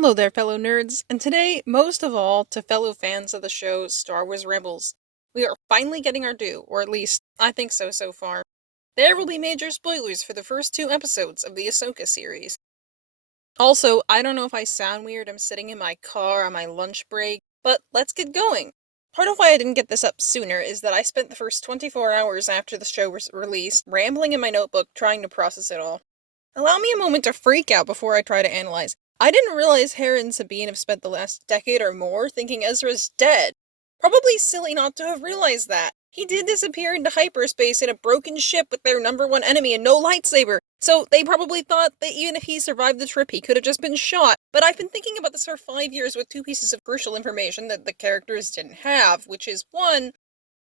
Hello there, fellow nerds, and today, most of all, to fellow fans of the show Star Wars Rebels. We are finally getting our due, or at least, I think so far. There will be major spoilers for the first two episodes of the Ahsoka series. Also, I don't know if I sound weird, I'm sitting in my car on my lunch break, but let's get going! Part of why I didn't get this up sooner is that I spent the first 24 hours after the show was released rambling in my notebook trying to process it all. Allow me a moment to freak out before I try to analyze. I didn't realize Hera and Sabine have spent the last decade or more thinking Ezra's dead. Probably silly not to have realized that. He did disappear into hyperspace in a broken ship with their number one enemy and no lightsaber, so they probably thought that even if he survived the trip, he could have just been shot. But I've been thinking about this for 5 years with two pieces of crucial information that the characters didn't have, which is one,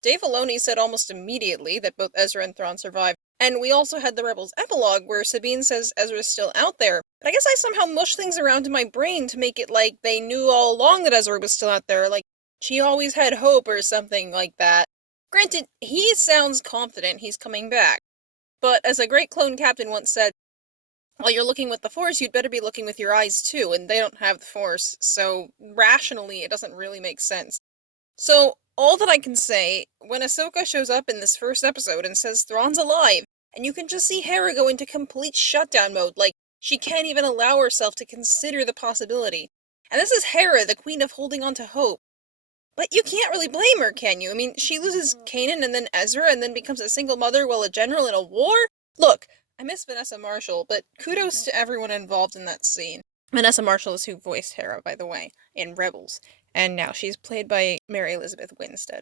Dave Filoni said almost immediately that both Ezra and Thrawn survived, and we also had the Rebels epilogue where Sabine says Ezra's still out there. But I guess I somehow mushed things around in my brain to make it like they knew all along that Ezra was still out there, like she always had hope or something like that. Granted, he sounds confident he's coming back. But as a great clone captain once said, while you're looking with the Force, you'd better be looking with your eyes too, and they don't have the Force, so rationally it doesn't really make sense. So, all that I can say, when Ahsoka shows up in this first episode and says Thrawn's alive, and you can just see Hera go into complete shutdown mode, like, she can't even allow herself to consider the possibility. And this is Hera, the queen of holding on to hope. But you can't really blame her, can you? I mean, she loses Kanan and then Ezra and then becomes a single mother while a general in a war? Look, I miss Vanessa Marshall, but kudos to everyone involved in that scene. Vanessa Marshall is who voiced Hera, by the way, in Rebels, and now she's played by Mary Elizabeth Winstead.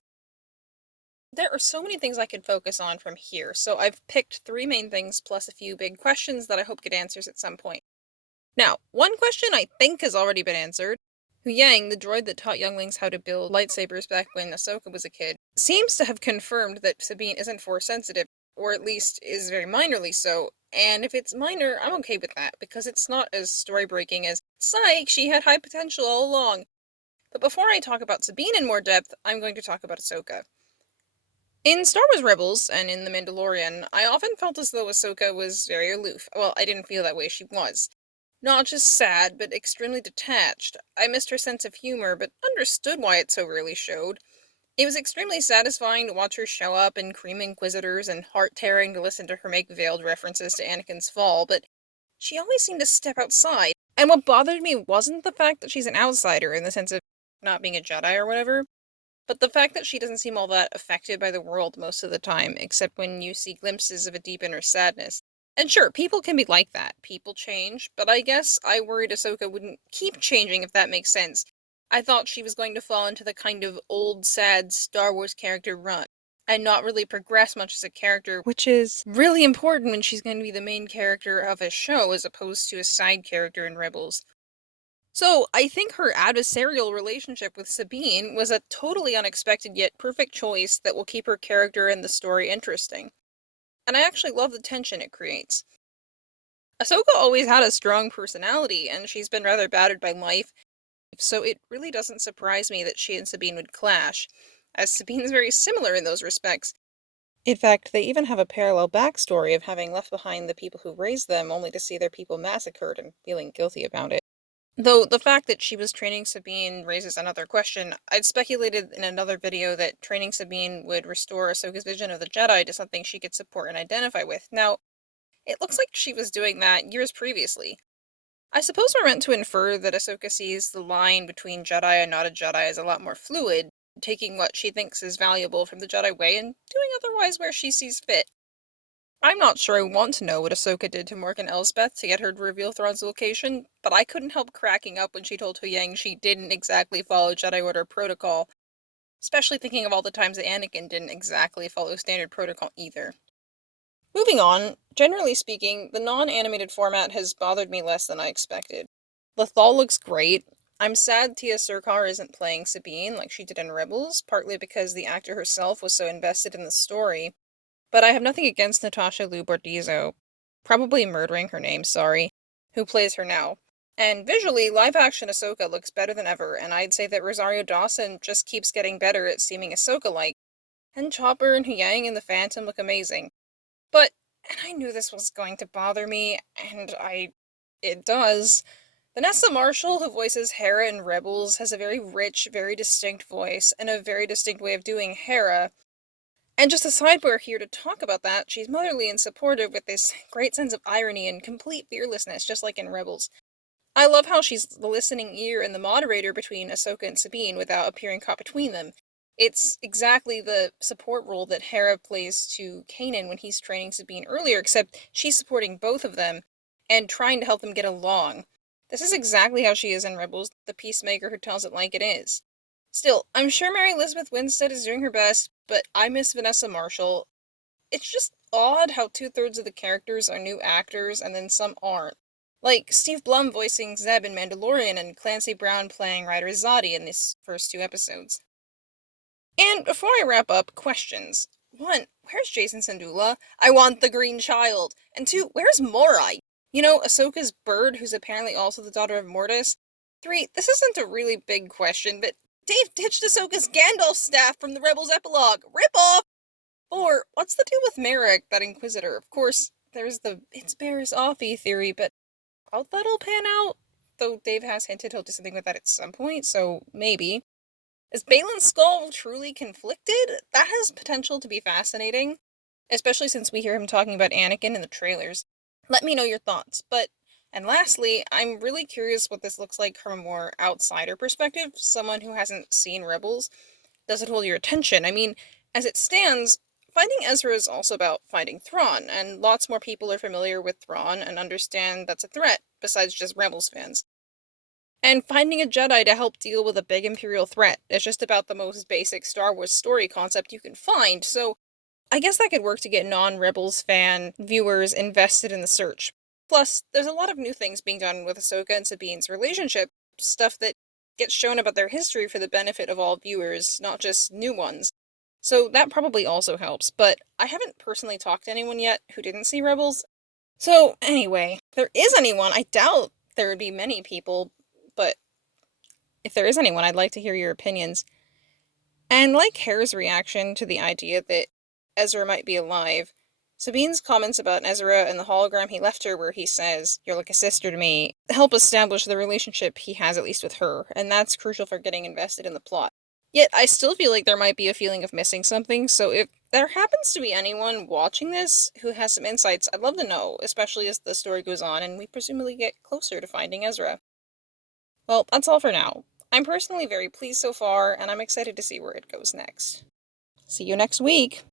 There are so many things I could focus on from here, so I've picked three main things plus a few big questions that I hope get answers at some point. Now, one question I think has already been answered. Huyang, the droid that taught younglings how to build lightsabers back when Ahsoka was a kid, seems to have confirmed that Sabine isn't Force sensitive, or at least is very minorly so, and if it's minor, I'm okay with that, because it's not as story-breaking as, psych, she had high potential all along. But before I talk about Sabine in more depth, I'm going to talk about Ahsoka. In Star Wars Rebels, and in The Mandalorian, I often felt as though Ahsoka was very aloof. Well, I didn't feel that way, she was. Not just sad, but extremely detached. I missed her sense of humor, but understood why it so rarely showed. It was extremely satisfying to watch her show up in Cream Inquisitors and heart-tearing to listen to her make veiled references to Anakin's fall, but she always seemed to step outside. And what bothered me wasn't the fact that she's an outsider in the sense of not being a Jedi or whatever, but the fact that she doesn't seem all that affected by the world most of the time, except when you see glimpses of a deep inner sadness. And sure, people can be like that. People change, but I guess I worried Ahsoka wouldn't keep changing, if that makes sense. I thought she was going to fall into the kind of old, sad Star Wars character rut, and not really progress much as a character, which is really important when she's going to be the main character of a show as opposed to a side character in Rebels. So, I think her adversarial relationship with Sabine was a totally unexpected yet perfect choice that will keep her character and the story interesting. And I actually love the tension it creates. Ahsoka always had a strong personality, and she's been rather battered by life, so it really doesn't surprise me that she and Sabine would clash, as Sabine's very similar in those respects. In fact, they even have a parallel backstory of having left behind the people who raised them only to see their people massacred and feeling guilty about it. Though the fact that she was training Sabine raises another question. I'd speculated in another video that training Sabine would restore Ahsoka's vision of the Jedi to something she could support and identify with. Now, it looks like she was doing that years previously. I suppose we're meant to infer that Ahsoka sees the line between Jedi and not a Jedi as a lot more fluid, taking what she thinks is valuable from the Jedi way and doing otherwise where she sees fit. I'm not sure I want to know what Ahsoka did to Morgan Elsbeth to get her to reveal Thrawn's location, but I couldn't help cracking up when she told Huyang she didn't exactly follow Jedi Order protocol, especially thinking of all the times that Anakin didn't exactly follow standard protocol either. Moving on, generally speaking, the non-animated format has bothered me less than I expected. Lethal looks great. I'm sad Tia Sircar isn't playing Sabine like she did in Rebels, partly because the actor herself was so invested in the story, but I have nothing against Natasha Liu Bordizzo, probably murdering her name, sorry, who plays her now. And visually, live-action Ahsoka looks better than ever, and I'd say that Rosario Dawson just keeps getting better at seeming Ahsoka-like. And Chopper and Huyang and the Phantom look amazing. But, and I knew this was going to bother me, and it does, Vanessa Marshall, who voices Hera in Rebels, has a very rich, very distinct voice and a very distinct way of doing Hera. And just a sidebar here to talk about that, she's motherly and supportive with this great sense of irony and complete fearlessness, just like in Rebels. I love how she's the listening ear and the moderator between Ahsoka and Sabine without appearing caught between them. It's exactly the support role that Hera plays to Kanan when he's training Sabine earlier, except she's supporting both of them and trying to help them get along. This is exactly how she is in Rebels, the peacemaker who tells it like it is. Still, I'm sure Mary Elizabeth Winstead is doing her best, but I miss Vanessa Marshall. It's just odd how two-thirds of the characters are new actors and then some aren't. Like Steve Blum voicing Zeb in Mandalorian and Clancy Brown playing Ryder Zadi in these first two episodes. And before I wrap up, questions. 1. Where's Jason Sandula? I want the green child. And 2. Where's Morai? You know, Ahsoka's bird, who's apparently also the daughter of Mortis. 3. This isn't a really big question, but Dave ditched Ahsoka's Gandalf staff from the Rebels epilogue. Rip off! 4. What's the deal with Merrick, that Inquisitor? Of course, there's the it's Barris Offee theory, but doubt that'll pan out. Though Dave has hinted he'll do something with that at some point, so maybe. Is Balin's skull truly conflicted? That has potential to be fascinating, especially since we hear him talking about Anakin in the trailers. Let me know your thoughts. And lastly, I'm really curious what this looks like from a more outsider perspective, someone who hasn't seen Rebels. Does it hold your attention? I mean, as it stands, finding Ezra is also about finding Thrawn, and lots more people are familiar with Thrawn and understand that's a threat, besides just Rebels fans. And finding a Jedi to help deal with a big Imperial threat is just about the most basic Star Wars story concept you can find, so I guess that could work to get non-Rebels fan viewers invested in the search. Plus, there's a lot of new things being done with Ahsoka and Sabine's relationship, stuff that gets shown about their history for the benefit of all viewers, not just new ones. So that probably also helps, but I haven't personally talked to anyone yet who didn't see Rebels. So anyway, if there is anyone, I doubt there would be many people, but if there is anyone, I'd like to hear your opinions. And like Hare's reaction to the idea that Ezra might be alive, Sabine's comments about Ezra and the hologram he left her where he says, "You're like a sister to me," help establish the relationship he has at least with her, and that's crucial for getting invested in the plot. Yet, I still feel like there might be a feeling of missing something, so if there happens to be anyone watching this who has some insights, I'd love to know, especially as the story goes on and we presumably get closer to finding Ezra. Well, that's all for now. I'm personally very pleased so far, and I'm excited to see where it goes next. See you next week!